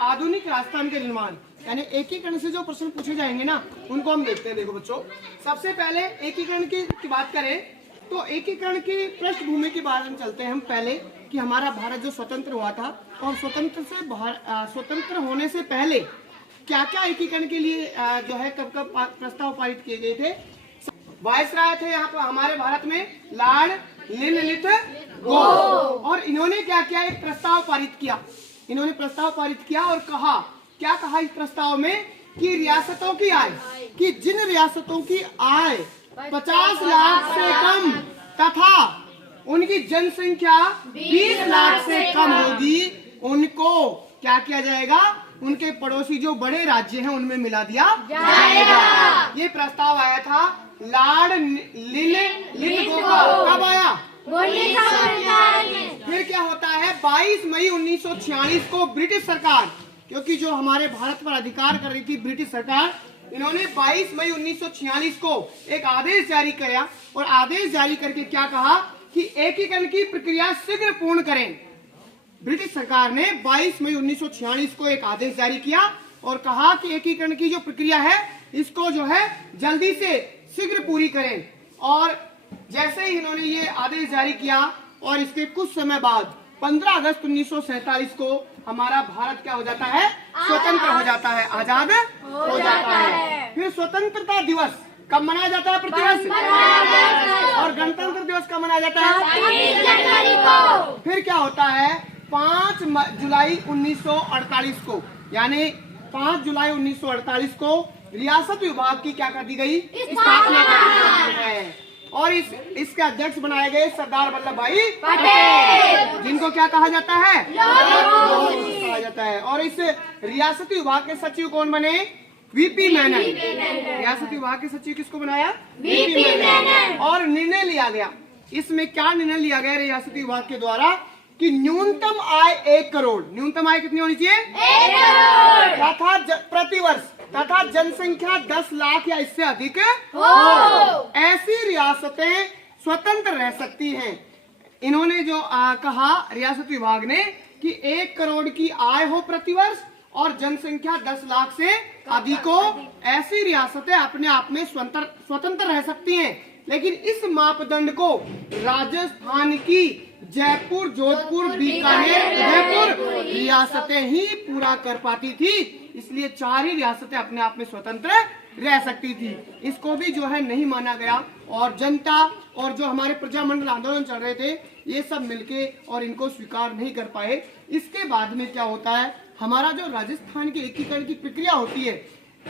आधुनिक राजस्थान के निर्माण, यानी एकीकरण से जो प्रश्न पूछे जाएंगे ना, उनको हम देखते हैं। देखो बच्चों, सबसे पहले एकीकरण की बात करें तो एकीकरण की पृष्ठभूमि के बारे में चलते हैं हम पहले, कि हमारा भारत जो स्वतंत्र हुआ था और स्वतंत्र होने से पहले क्या क्या एकीकरण के लिए जो है कब कब प्रस्ताव पारित किए गए थे। वायसराय थे यहाँ पर हमारे भारत में, लॉर्ड लिनलिथ गो, और इन्होंने क्या किया, एक प्रस्ताव पारित किया। इन्होंने प्रस्ताव पारित किया और कहा, क्या कहा इस प्रस्ताव में, कि रियासतों की आय, कि जिन रियासतों की आय 50 लाख से कम तथा उनकी जनसंख्या 20 लाख से कम होगी, उनको क्या किया जाएगा, उनके पड़ोसी जो बड़े राज्य हैं उनमें मिला दिया जाएगा। ये प्रस्ताव आया था लॉर्ड लिनलिथ गो का। कब आया? फिर क्या होता है, 22 मई 1946 को ब्रिटिश सरकार, क्योंकि जो हमारे भारत पर अधिकार कर रही थी ब्रिटिश सरकार, इन्होंने 22 मई 1946 को एक आदेश जारी किया और आदेश जारी करके क्या कहा कि एकीकरण की प्रक्रिया शीघ्र पूर्ण करें। ब्रिटिश सरकार ने 22 मई 1946 को एक आदेश जारी किया और कहा कि एकीकरण की जो प्रक्रिया है इसको जो है जल्दी से शीघ्र पूरी करें। और जैसे ही इन्होंने ये आदेश जारी किया और इसके कुछ समय बाद 15 अगस्त 1947 को हमारा भारत क्या हो जाता है, स्वतंत्र हो जाता है, आजाद हो जाता है। फिर स्वतंत्रता दिवस कब मनाया जाता है? प्रतिवर्ष। और गणतंत्र दिवस कब मनाया जाता है? 26 जनवरी को। फिर क्या होता है, 5 जुलाई 1948 को, यानी 5 जुलाई 1948 को रियासत विभाग की क्या कर दी गई, स्थापना कर दी है। और इसके अध्यक्ष बनाए गए सरदार वल्लभ भाई पटेल, जिनको क्या कहा जाता है, कहा जाता है। और इस रियासती विभाग के सचिव कौन बने? वीपी मेनन। रियासती विभाग के सचिव किसको बनाया? वीपी मेनन। और निर्णय लिया गया, इसमें क्या निर्णय लिया गया रियासती विभाग के द्वारा, कि न्यूनतम आय 1 करोड़, न्यूनतम आय कितनी होनी चाहिए? 1 करोड़ तथा प्रतिवर्ष, तथा जनसंख्या 10 लाख या इससे अधिक हो, ऐसी रियासतें स्वतंत्र रह सकती हैं। इन्होंने जो कहा रियासत विभाग ने कि 1 करोड़ की आय हो प्रतिवर्ष और जनसंख्या 10 लाख से अधिक हो, ऐसी रियासतें अपने आप में स्वतंत्र रह सकती हैं। लेकिन इस मापदंड को राजस्थान की जयपुर, जोधपुर, बीकानेर, उदयपुर रियासतें ही पूरा कर पाती थी, इसलिए 4 ही रियासतें अपने आप में स्वतंत्र रह सकती थी। इसको भी जो है नहीं माना गया और जनता और जो हमारे प्रजामंडल आंदोलन चल रहे थे ये सब मिलके और इनको स्वीकार नहीं कर पाए। इसके बाद में क्या होता है, हमारा जो राजस्थान के एकीकरण की प्रक्रिया होती है,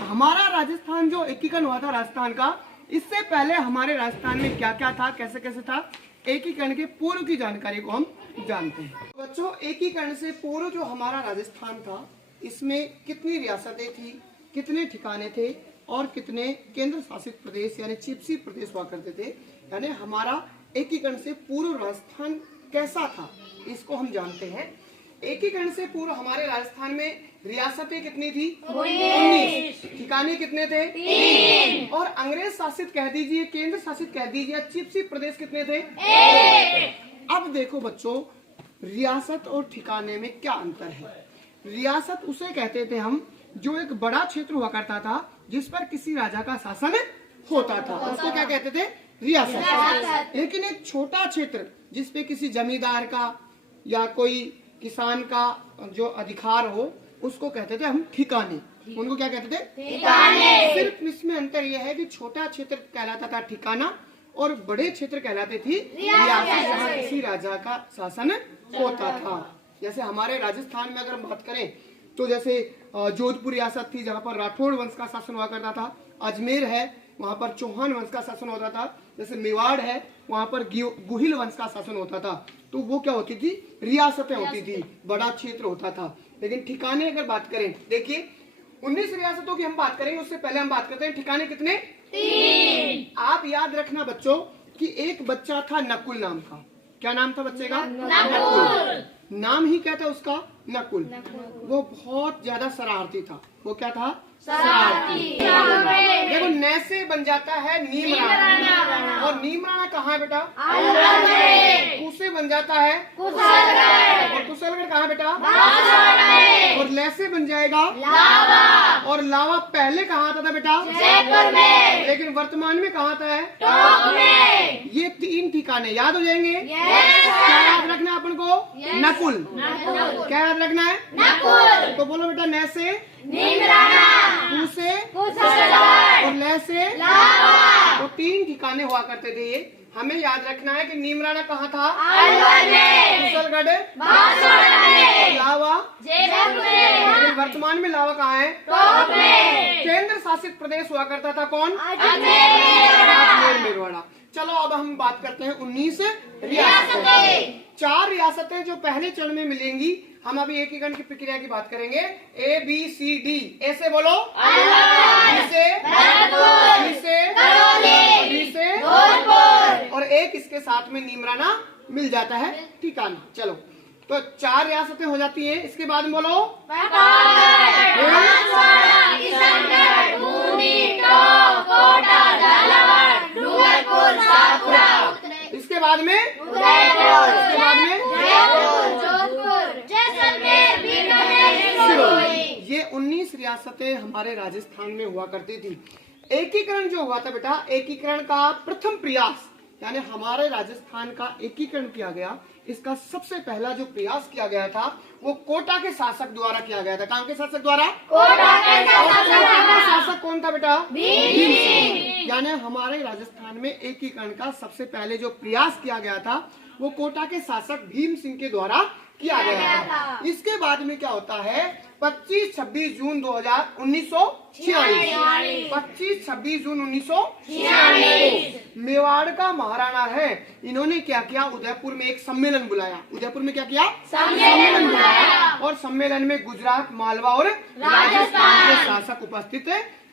हमारा राजस्थान जो एकीकरण हुआ था राजस्थान का, इससे पहले हमारे राजस्थान में क्या क्या था, कैसे कैसे था, एकीकरण के पूर्व की जानकारी को हम जानते हैं। बच्चों, एकीकरण से पूर्व जो हमारा राजस्थान था, इसमें कितनी रियासतें थी, कितने ठिकाने थे और कितने केंद्र शासित प्रदेश यानी चिप्सी प्रदेश हुआ करते थे। यानी हमारा एकीकरण से पूर्व राजस्थान कैसा था, इसको हम जानते हैं। एकीकरण से पूर्व हमारे राजस्थान में रियासतें कितनी थी? 19। ठिकाने कितने थे? 3। और अंग्रेज शासित कह दीजिए, केंद्र शासित कह दीजिए, चिप्सी प्रदेश कितने थे? 1। अब देखो बच्चों, रियासत और ठिकाने में क्या अंतर है। रियासत उसे कहते थे हम जो एक बड़ा क्षेत्र हुआ करता था जिस पर किसी राजा का शासन होता था, उसको क्या कहते थे? रियासत। लेकिन एक छोटा क्षेत्र जिसपे किसी जमींदार का या कोई किसान का जो अधिकार हो, उसको कहते थे हम ठिकाने। उनको क्या कहते थे? ठिकाने। सिर्फ इसमें अंतर यह है कि छोटा क्षेत्र कहलाता था ठिकाना और बड़े क्षेत्र कहलाते थी रियासत, जहाँ किसी राजा का शासन होता था। जैसे हमारे राजस्थान में अगर बात करें तो जैसे जोधपुर रियासत थी जहाँ पर राठौड़ वंश का शासन हुआ करता था, अजमेर है वहाँ पर चौहान वंश का शासन होता था, जैसे मेवाड़ है वहाँ पर गुहिल वंश का शासन होता था। तो वो क्या होती थी? रियासतें होती थी, बड़ा क्षेत्र होता था। लेकिन ठिकाने अगर बात करें, देखिए 19 रियासतों की हम बात करेंगे, उससे पहले हम बात करते हैं ठिकाने कितने? 3। आप याद रखना बच्चों कि एक बच्चा था नकुल नाम का। क्या नाम था बच्चे का? नकुल। नाम ही क्या था उसका? नकुल। वो बहुत ज्यादा शरारती था। वो क्या था? शरारती। देखो न से बन जाता है नीम राणा, और नीम राणा कहाँ है बेटा? कु बन जाता है कुशलगढ़, और कुशलगढ़ कहाँ बेटा? और ल से बन जाएगा? लावा। और लावा पहले कहाँ आता था बेटा? जयपुर में। लेकिन वर्तमान में कहाँ आता है? टोंक में। ये 3 ठिकाने याद हो जाएंगे। क्या याद रखना है अपन को? नकुल। क्या याद रखना है? नकुल। तो बोलो बेटा, न से नीमराना, कु से और ल से लावा। तो 3 ठिकाने हुआ करते थे ये। हमें याद रखना है कि नीमराना कहाँ था? कुशलगढ़, लावा जयपुर में। वर्तमान में लावा कहाँ है? टोंक में। केंद्र शासित प्रदेश हुआ करता था कौन? अजमेर मेरवाड़ा। चलो अब हम बात करते हैं 19 रियासतें। 4 रियासतें जो पहले चरण में मिलेंगी। हम अभी एकीकरण की प्रक्रिया की बात करेंगे। ABCD ऐसे बोलो। और एक इसके साथ में नीमराना मिल जाता है ठिकाना। चलो तो 4 रियासतें हो जाती हैं। इसके बाद बोलो इसके बाद में ये 19 रियासतें हमारे राजस्थान में हुआ करती थी। एकीकरण जो हुआ था बेटा, एकीकरण का प्रथम प्रयास यानी हमारे राजस्थान का एकीकरण किया गया। इसका सबसे पहला जो प्रयास किया गया था वो कोटा के शासक द्वारा किया गया था। कहाँ के शासक द्वारा? कोटा के शासक कौन था बेटा? भीम सिंह। यानी हमारे राजस्थान में एकीकरण का सबसे पहले जो प्रयास किया गया था वो कोटा के शासक भीम सिंह के द्वारा किया गया था। इसके बाद में क्या होता है? 25-26 जून 1946 25-26 जून 1946 मेवाड़ का महाराणा है, इन्होंने क्या किया? उदयपुर में एक सम्मेलन बुलाया। उदयपुर में क्या किया? सम्मेलन बुलाया। और सम्मेलन में गुजरात, मालवा और राजस्थान के शासक उपस्थित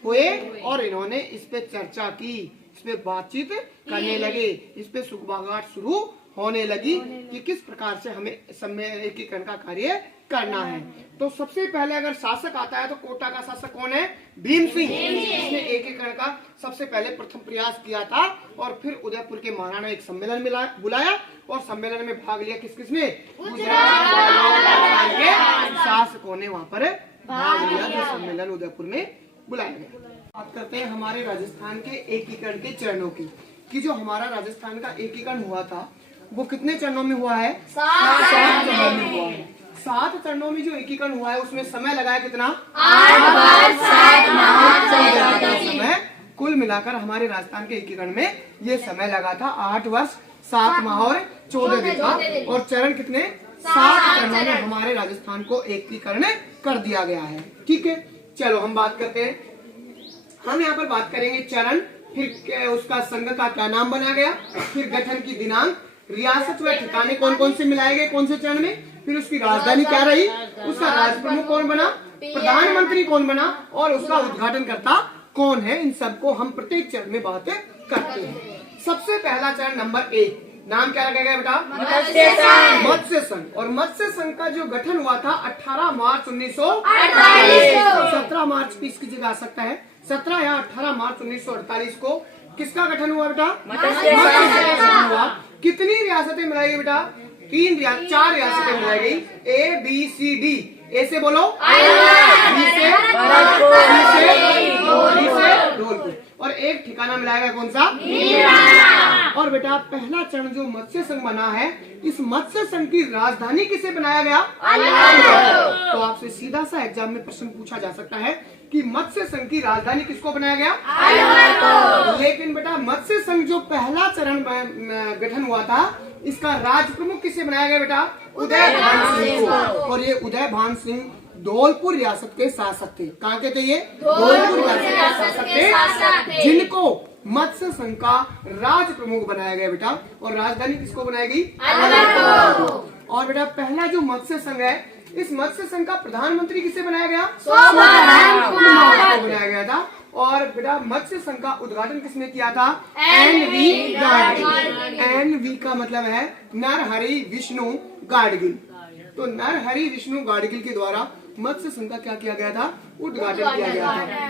हुए और इन्होंने इस पे चर्चा की, इस पे बातचीत करने लगे, इस पे सुखबागाट शुरू होने लगी कि किस प्रकार से हमें एकीकरण का कार्य करना है। तो सबसे पहले अगर शासक आता है तो कोटा का शासक कौन है? भीम सिंह। इसने एकीकरण का सबसे पहले प्रथम प्रयास किया था और फिर उदयपुर के महाराणा एक सम्मेलन बुलाया और सम्मेलन में भाग लिया। किस किसने? गुजरात के शासकों ने वहाँ पर भाग लिया। जो सम्मेलन उदयपुर में बुलाया गया। बात करते हैं हमारे राजस्थान के एकीकरण के चरणों की कि जो हमारा राजस्थान का एकीकरण हुआ था वो कितने चरणों में हुआ है? 7 चरणों में हुआ है। 7 चरणों में जो एकीकरण हुआ है उसमें समय लगाया कितना? 8 वर्ष 7 माह समय। कुल मिलाकर हमारे राजस्थान के एकीकरण में ये समय लगा था 8 वर्ष 7 माह और 14 दिन का। और चरण कितने? 7 चरणों में हमारे राजस्थान को एकीकरण कर दिया गया है। ठीक है, चलो हम बात करते हैं। हम यहाँ पर बात करेंगे चरण, फिर उसका संघ का क्या नाम बना गया, फिर गठन की दिनांक, रियासत व ठिकाने कौन कौन से मिलाए गए कौन से चरण में, फिर उसकी राजधानी क्या रही, उसका राज प्रमुख कौन बना, प्रधानमंत्री कौन बना और उसका उद्घाटनकर्ता कौन है। इन सबको हम प्रत्येक चरण में बात करते हैं। सबसे पहला चरण नंबर 1, नाम क्या रखा गया बेटा? मत्स्य संघ। और मत्स्य संघ का जो गठन हुआ था 18 मार्च 1948। 17 मार्च की इसकी जगह आ सकता है। 17 या 18 मार्च 1948 को किसका गठन हुआ बेटा? मत्स्य संघ हुआ। कितनी रियासतें मिलाई गई बेटा? 4 रियासतें मिलाई गई। ABCD ऐसे बोलो। धौलपुर। और एक ठिकाना मिलाया गया कौन सा? और बेटा पहला चरण जो मत्स्य संघ बना है, इस मत्स्य संघ की राजधानी किसे बनाया गया? तो आपसे सीधा सा एग्जाम में प्रश्न पूछा जा सकता है कि मत्स्य संघ की राजधानी किसको बनाया गया? लेकिन बेटा मत्स्य संघ जो पहला चरण गठन हुआ था, इसका राज प्रमुख किसे बनाया गया बेटा? उदय भान सिंह को। और ये उदय भान सिंह धौलपुर रियासत के शासक थे। कहाँ के थे ये? धौलपुर रियासत के शासक थे, जिनको मत्स्य संघ का राज प्रमुख बनाया गया बेटा। और राजधानी किसको बनाई गई? और बेटा पहला जो मत्स्य संघ है, इस मत्स्य संघ का प्रधानमंत्री किसे बनाया गया? बनाया गया था। और बेटा मत्स्य संघ का उद्घाटन किसने किया था? NV गाडगिल। NV का मतलब है नरहरि विष्णु गाडगिल। तो नरहरि विष्णु गाडगिल के द्वारा मत्स्य संघ का क्या किया गया था? उद्घाटन किया गया था।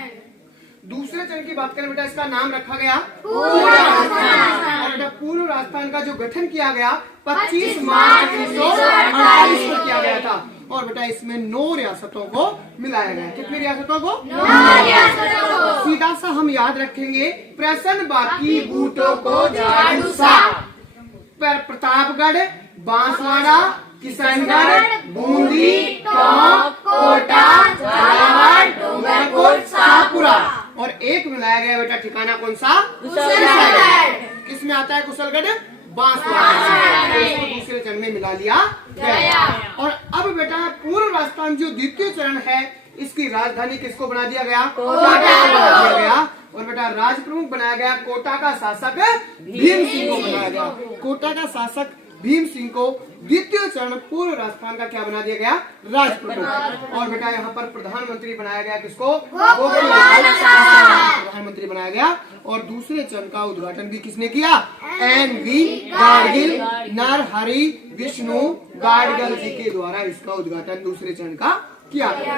दूसरे चरण की बात करें बेटा, इसका नाम रखा गया पूर्व राजस्थान। और बेटा पूर्व राजस्थान का जो गठन किया गया 25 मार्च 1948 को किया गया था। और बेटा इसमें 9 रियासतों को मिलाया गया। कितनी रियासतों को? 9 रियासतों को। सीधा सा हम याद रखेंगे, प्रश्न बाकी बूटों को झाड़ू सा। प्रतापगढ़, बांसवाड़ा, किशनगढ़, बूंदी, टोंक, कोटा, झालावाड़, डूंगरपुर, शाहपुरा। और एक मिलाया गया बेटा ठिकाना कौन सा? कुशलगढ़। किसमें आता है कुशलगढ़? बांसवाड़ा। इसको दूसरे चरण में मिला लिया गया। और अब बेटा पूर्व राजस्थान जो द्वितीय चरण है, इसकी राजधानी किसको बना दिया गया? कोटा को बना दिया गया। और बेटा राज प्रमुख बनाया गया कोटा का शासक भीम सिंह को बनाया गया। कोटा का शासक भीम सिंह को द्वितीय चरण पूर्व राजस्थान का क्या बना दिया गया? राज प्रमुख। और बेटा यहाँ पर प्रधानमंत्री बनाया गया किसको? प्रधानमंत्री बनाया गया। और दूसरे चरण का उद्घाटन भी किसने किया? NV गाडगिल, नरहरि विष्णु गाडगिल जी के द्वारा इसका उद्घाटन दूसरे चरण का किया गया।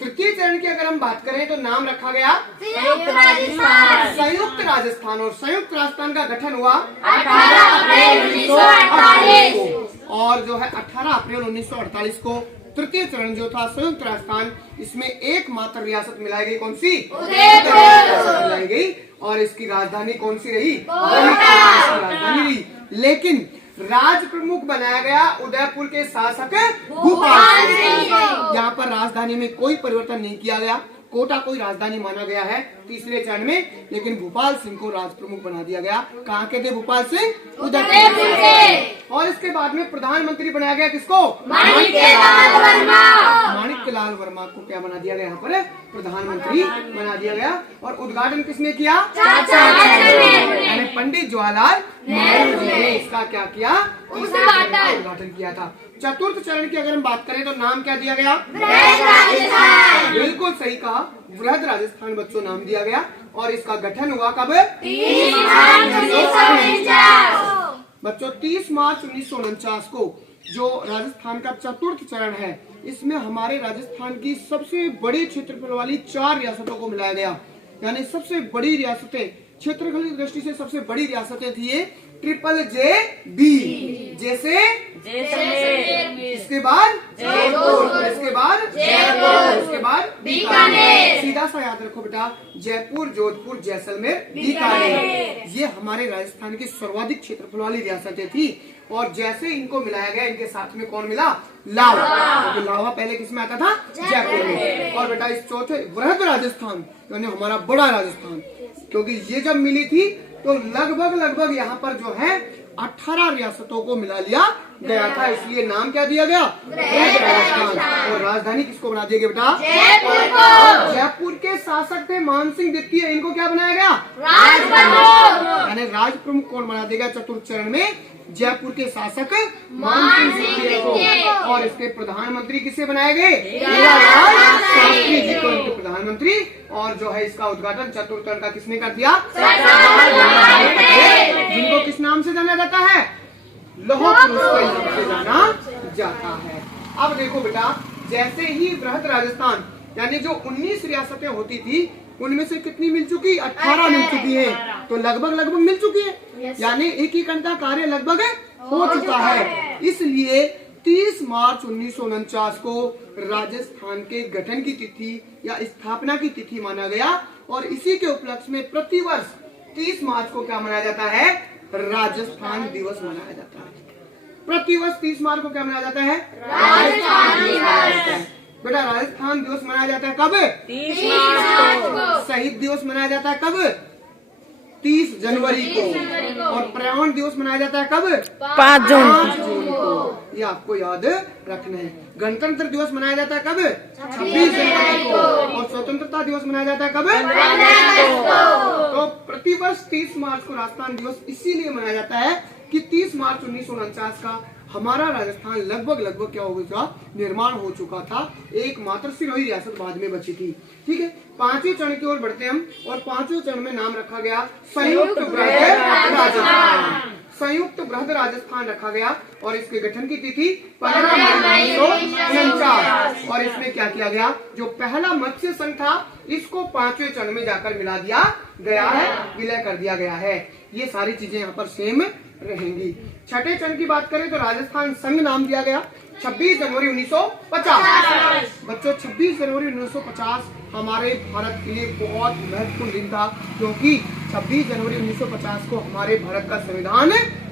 तृतीय चरण की अगर हम बात करें तो नाम रखा गया संयुक्त राजस्थान। संयुक्त राजस्थान। और संयुक्त राजस्थान का गठन हुआ 18 अप्रैल 1948 को। और जो है 18 अप्रैल 1948 को तृतीय चरण जो था संयुक्त राजस्थान, इसमें एकमात्र रियासत मिलाई गई। कौन सी? उदयपुर मिलाई गई। और इसकी राजधानी कौन सी रही? राजधानी रही। लेकिन राज प्रमुख बनाया गया उदयपुर के शासक भूपाल सिंह। यहाँ पर राजधानी में कोई परिवर्तन नहीं किया गया। कोटा को ही राजधानी माना गया है तीसरे चरण में, लेकिन भूपाल सिंह को राज प्रमुख बना दिया गया। कहाँ के थे भूपाल सिंह? उदयपुर के। और इसके बाद में प्रधानमंत्री बनाया गया किसको? माणिक्यलाल वर्मा। माणिक्यलाल वर्मा को क्या बना दिया गया? यहाँ पर प्रधानमंत्री बना दिया गया। और उद्घाटन किसने किया? यानी पंडित जवाहरलाल नेहरू जी ने इसका क्या किया? उद्घाटन किया था। चतुर्थ चरण की अगर हम बात करें तो नाम क्या दिया गया? बिल्कुल सही कहा, वृहद राजस्थान बच्चों नाम दिया गया। और इसका गठन हुआ कब? 30 मार्च 1949। बच्चों 30 मार्च 1949 को जो राजस्थान का चतुर्थ चरण है, इसमें हमारे राजस्थान की सबसे बड़ी क्षेत्रफल वाली 4 रियासतों को मिलाया गया। यानी सबसे बड़ी रियासतें, क्षेत्रफल की दृष्टि से सबसे बड़ी रियासतें थी ये JJB। जैसे इसके बाद जयपुर, इसके बाद जयपुर, इसके बाद बीकानेर। सीधा सा याद रखो बेटा, जयपुर, जोधपुर, जैसलमेर, बीकानेर। ये हमारे राजस्थान की सर्वाधिक क्षेत्रफल वाली रियासतें थी। और जैसे इनको मिलाया गया, इनके साथ में कौन मिला? लावा। क्योंकि लावा पहले किसमें आता था? जयपुर में। और बेटा इस चौथे वृहद राजस्थान यानी हमारा बड़ा राजस्थान, क्योंकि ये जब मिली थी तो लगभग यहाँ पर जो है 18 रियासतों को मिला लिया गया था। इसलिए नाम क्या दिया गया? राजस्थान। और राजधानी किसको बना दिया गया बेटा? जयपुर को। जयपुर के शासक थे मानसिंह द्वितीय, इनको क्या बनाया गया? राज प्रमुख। यानी राज प्रमुख कौन बना देगा चतुर्थ चरण में? जयपुर के शासक मानसिंह द्वितीय को। और इसके प्रधानमंत्री किसे बनाए गए? हीरालाल शास्त्री जी को इनके प्रधानमंत्री। और जो है इसका उद्घाटन चतुर्थ चरण का किसने कर दिया? जिनको किस नाम से जाना जाता है? लौह पुरुष के नाम से जाना जाता है। अब देखो बेटा, जैसे ही वृहद राजस्थान यानी जो 19 रियासतें होती थी, उनमें से कितनी मिल चुकी? 18 मिल चुकी है। तो लगभग मिल चुकी है। यानी एकीकरण का कार्य लगभग हो चुका है। इसलिए 30 मार्च 1949 को राजस्थान के गठन की तिथि या स्थापना की तिथि माना गया। और इसी के उपलक्ष्य में प्रतिवर्ष 30 मार्च को क्या मनाया जाता है? राजस्थान दिवस मनाया जाता है। प्रतिवर्ष 30 मार्च को क्या मनाया जाता है? राजस्थान दिवस। बेटा राजस्थान दिवस मनाया जाता है कब? 30 मार्च को। शहीद दिवस मनाया जाता है कब? 30 जनवरी को। और पर्यावरण दिवस मनाया जाता है कब? 5 जून को। ये आपको याद रखना है। गणतंत्र दिवस मनाया जाता है कब? 26 जनवरी को। और स्वतंत्रता दिवस मनाया जाता है कब? 15 अगस्त को। तो प्रतिवर्ष 30 मार्च को राजस्थान दिवस इसीलिए मनाया जाता है कि 30 मार्च 1949 का हमारा राजस्थान लगभग क्या हो गया? निर्माण हो चुका था। एकमात्र सिरोही रियासत बाद में बची थी। ठीक है, 5वें चरण की ओर बढ़ते हम। और 5वें चरण में नाम रखा गया संयुक्त वृहद राजस्थान। संयुक्त वृहद राजस्थान रखा गया। और इसके गठन की तिथि 15 मई 1949। और इसमें क्या किया गया? जो पहला मत्स्य संघ था, इसको 5वें चरण में जाकर मिला दिया गया है, विलय कर दिया गया है। ये सारी चीजें यहाँ पर सेम रहेंगी। छठे चरण की बात करें तो राजस्थान संघ नाम दिया गया। 26 जनवरी 1950। बच्चों 26 जनवरी 1950 हमारे भारत के लिए बहुत महत्वपूर्ण दिन था, क्योंकि 26 जनवरी 1950 को हमारे भारत का संविधान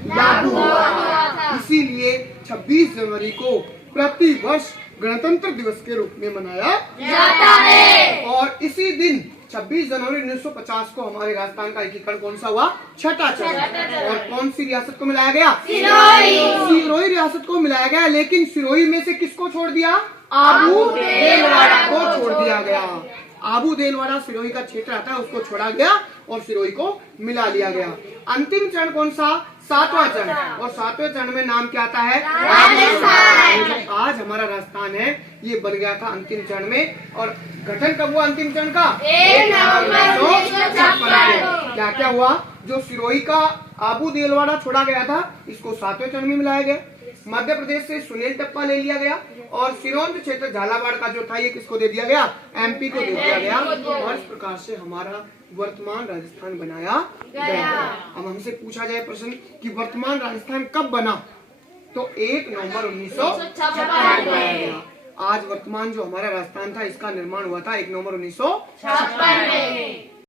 लागू हुआ था। इसीलिए 26 जनवरी को प्रति वर्ष गणतंत्र दिवस के रूप में मनाया जाता है। और इसी दिन 26 जनवरी 1950 को हमारे राजस्थान का एकीकरण कौन सा हुआ? छठा चरण। और कौन सी रियासत को मिलाया गया? सिरोही रियासत को मिलाया गया। लेकिन सिरोही में से किसको छोड़ दिया? आबू देलवाड़ा को छोड़ दिया गया। आबू देलवाड़ा सिरोही का क्षेत्र आता है, उसको छोड़ा गया और सिरोही को मिला लिया गया। अंतिम चरण कौन सा? 7वां चरण। और 7वें चरण में नाम क्या आता है? राजस्थान। जो आज हमारा राजस्थान है ये बन गया था अंतिम चरण में। और गठन कब हुआ अंतिम चरण का? 1 नवंबर 1956। क्या क्या हुआ? जो सिरोही का आबू देलवाड़ा छोड़ा गया था, इसको 7वें चरण में मिलाया गया। मध्य प्रदेश से सुनील टप्पा ले लिया गया और सिरोंज क्षेत्र झालावाड़ का जो था ये किसको दे दिया गया? एमपी को दे दिया गया। और इस प्रकार से हमारा वर्तमान राजस्थान बनाया गया। अब हमसे पूछा जाए प्रश्न कि वर्तमान राजस्थान कब बना, तो 1 नवंबर 1956। आज वर्तमान जो हमारा राजस्थान था इसका निर्माण हुआ था 1 नवंबर 1956 में।